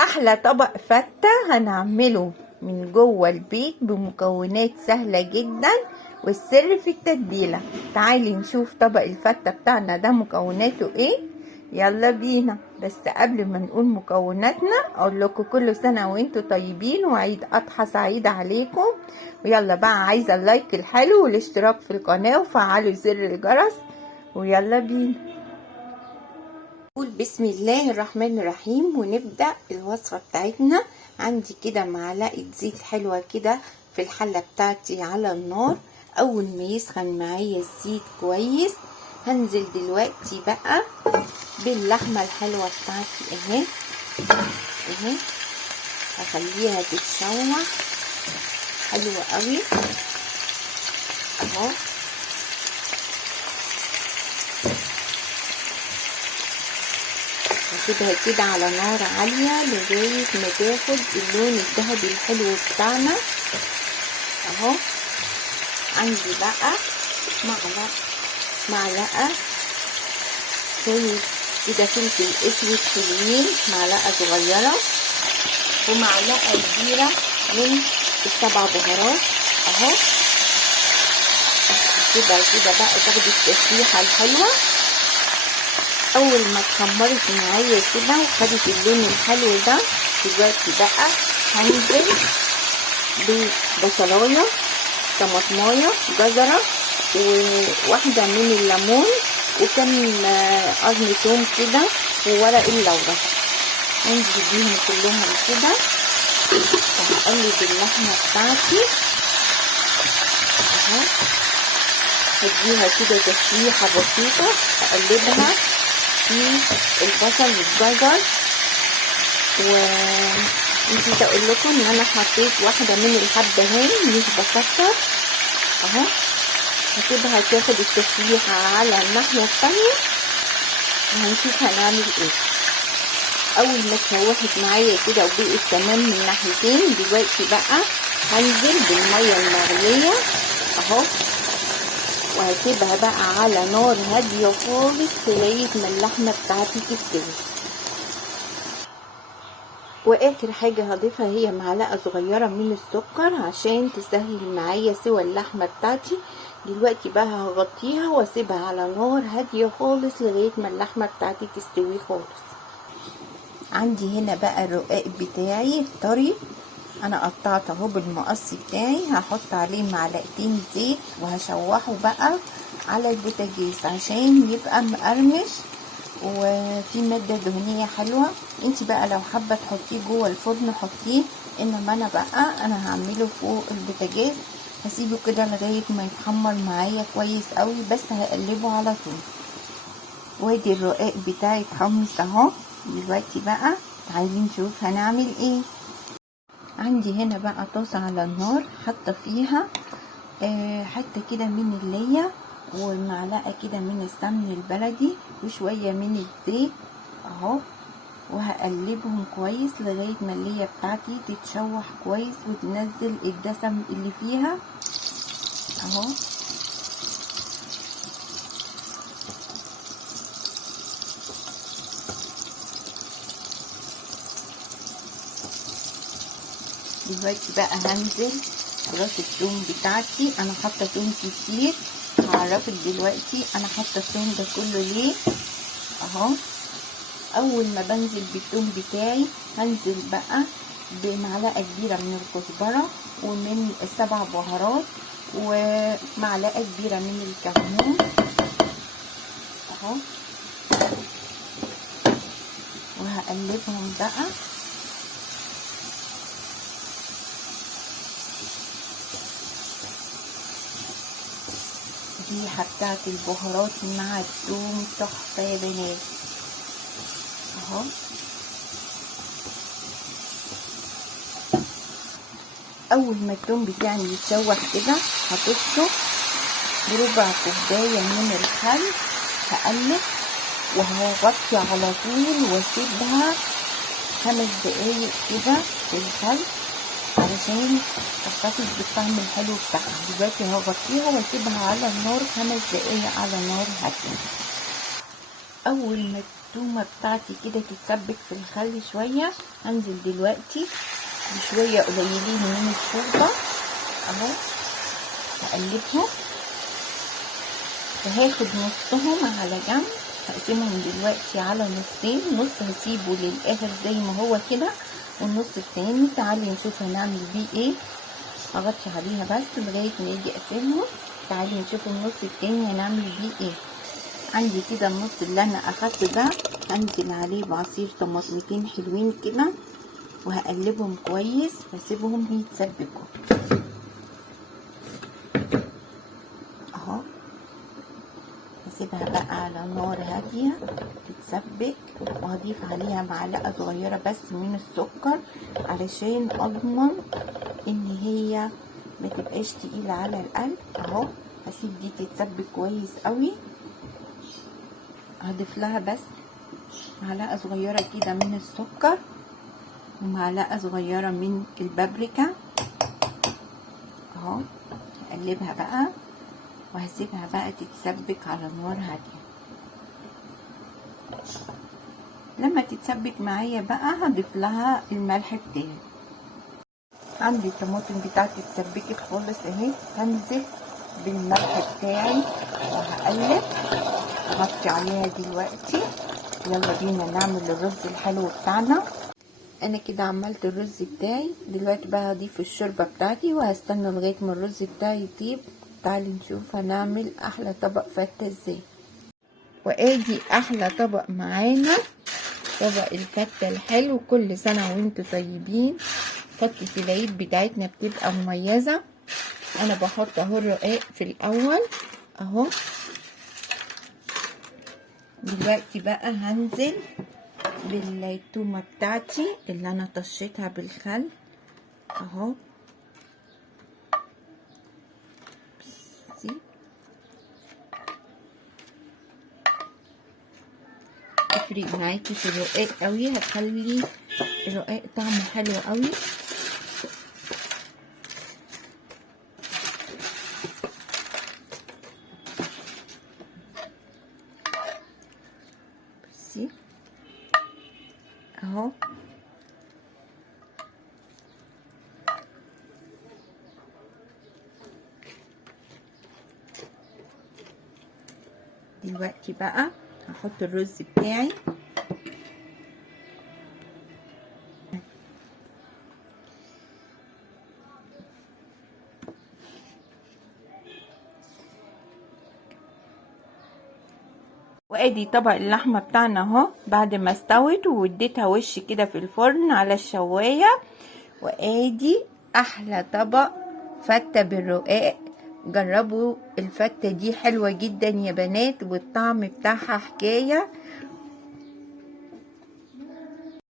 احلى طبق فتة هنعمله من جوه البيت بمكونات سهلة جدا، والسر في التتبيلة. تعالي نشوف طبق الفتة بتاعنا ده مكوناته ايه. يلا بينا. بس قبل ما نقول مكوناتنا اقول لكم كل سنة وانتم طيبين وعيد اضحى سعيد عليكم. ويلا بقى، عايزة اللايك الحلو والاشتراك في القناة وفعلوا زر الجرس، ويلا بينا نقول بسم الله الرحمن الرحيم ونبدأ الوصفة بتاعتنا. عندي كده معلقة زيت حلوة كده في الحلة بتاعتي على النار. اول ما يسخن معايا الزيت كويس هنزل دلوقتي بقى باللحمة الحلوة بتاعتي اهي هخليها تتشوح حلوة قوي اهو. هسيبها كده على نار عالية لغاية ما تاخد اللون الذهبي الحلو بتاعنا اهو. عندي بقى معلقة شوية كده فلفل اسود حلوين، معلقة صغيرة، ومعلقة كبيرة من السبع بهارات اهو. كده بقى تاخد التشويحة الحلوة. اول ما اتحمرت معايا كده وخدت اللون الحلو ده، دلوقتي بقى هنزل ببصلايه، طماطمايه، جزره، وواحده من الليمون، وكم قرن توم كده، وورق اللورا. هنزل بيهم كلهم كده وهقلب اللحمه بتاعتي اهو. هديها كده تشويحه بسيطه، هقلبها في البصل والجزر. ونسيت اقول لكم ان انا حطيت واحده من الحبهان مش بكتر اهو. هسيبها تاخد التشويحه على الناحيه الثانيه وهنشوف هنعمل ايه. اول ما اتشوحت معايا كده وبقت تمام من ناحيتين، دلوقتي بقى هنزل بالميه المغليه اهو، وهسيبها بقى على نار هاديه خالص لغايه ما اللحمه بتاعتي تستوي. واخر حاجه هضيفها هي معلقه صغيره من السكر عشان تسهل معايا سوى اللحمه بتاعتي. دلوقتي بقى هغطيها واسيبها على نار هاديه خالص لغايه ما اللحمه بتاعتي تستوي خالص. عندي هنا بقى الرقاق بتاعي طري، انا قطعت اهو بالمقص بتاعي. هحط عليه معلقتين زيت وهشوحه بقى على البوتاجاز عشان يبقى مقرمش وفي ماده دهنيه حلوه. انت بقى لو حابه تحطيه جوه الفرن حطيه، انما انا هعمله فوق البوتاجاز. هسيبه كده لغايه ما يتحمر معايا كويس قوي، بس هقلبه على طول. وادي الرقاق بتاعي اتحمص اهو. دلوقتي بقى تعالي نشوف هنعمل ايه. عندي هنا بقى طاسة على النار، حاطة فيها حتة كده من اللية ومعلقة كده من السمن البلدي وشوية من الزيت اهو، وهقلبهم كويس لغاية ما اللية بتاعتي تتشوح كويس وتنزل الدسم اللي فيها اهو. دلوقتي بقى هنزل راس الثوم بتاعتي. انا حاطه ثوم كتير، هعرفك دلوقتي انا حاطه الثوم ده كله ليه اهو. اول ما بنزل بالثوم بتاعي هنزل بقى بمعلقه كبيره من الكزبره ومن السبع بهارات ومعلقه كبيره من الكمون اهو، وهقلبهم بقى. الريحه بتاعت البهارات مع الثوم تحفه يا بنات اهو. اول ما الثوم بتاعي يتشوح كده هحطه بربع كوبايه من الخل، هقلب وهغطي على طول واسيبها 5 دقايق كده في الخل علشان تحتفظ بالطعم الحلو بتاعها. دلوقتي هغطيها واسيبها على النار 5 دقايق على نار هاديه. اول ما التومة بتاعتي كده تتسبك في الخل شوية، هنزل دلوقتي بشوية قليلين من الشوربة اهو، هقلبهم وهاخد نصهم على جنب، هقسمهم دلوقتي على نصين، نص هسيبه للاخر زي ما هو كده، والنص التاني تعالي نشوف هنعمل بيه ايه. هغطي عليها بس لغايه ما يجي اقسمهم. تعالي نشوف النص التاني هنعمل بيه ايه. عندي كده النص اللي انا اخدته ده، هنزل عليه بعصير طماطمتين حلوين كده وهقلبهم كويس واسيبهم يتسبكوا اهو. هسيبها بقى على نار هاديه تتسبك، وهضيف عليها معلقه صغيره بس من السكر علشان اضمن ان هي ما تبقاش تقيله على القلب اهو. هسيب دي تتسبك كويس قوي. هضيف لها بس معلقه صغيره كده من السكر ومعلقه صغيره من البابريكا اهو. هقلبها بقى وهسيبها بقى تتسبك على نار هاديه. لما تتسبك معايا بقى هضيف لها الملح بتاعي. عندي الطماطم بتاعتي اتسبكت خالص اهي، هنزل بالملح بتاعي وهقلب اغطي عليها دلوقتي. يلا بينا نعمل الرز الحلو بتاعنا. انا كده عملت الرز بتاعي، دلوقتي بقى هضيف الشوربه بتاعتي وهستنى لغايه ما الرز بتاعي يطيب. تعالي نشوف هنعمل احلى طبق فته ازاي. وادي احلى طبق معانا، طبق الفته الحلو. كل سنه وانتم طيبين. فتة العيد بتاعتنا بتبقى مميزه. انا بحط اهو الرقاق في الاول اهو. دلوقتي بقى هنزل بالتومه بتاعتي اللي انا طشيتها بالخل اهو. تفرق معاكي في الرقاق قوي، هتخلي الرقاق طعمه حلو قوي. بصي اهو. دلوقتي بقى هحط الرز بتاعي وادي طبق اللحمه بتاعنا اهو بعد ما استوت واديتها وش كده في الفرن على الشوايه. وادي احلى طبق فته بالرقاق. جربوا الفته دي حلوه جدا يا بنات، والطعم بتاعها حكايه.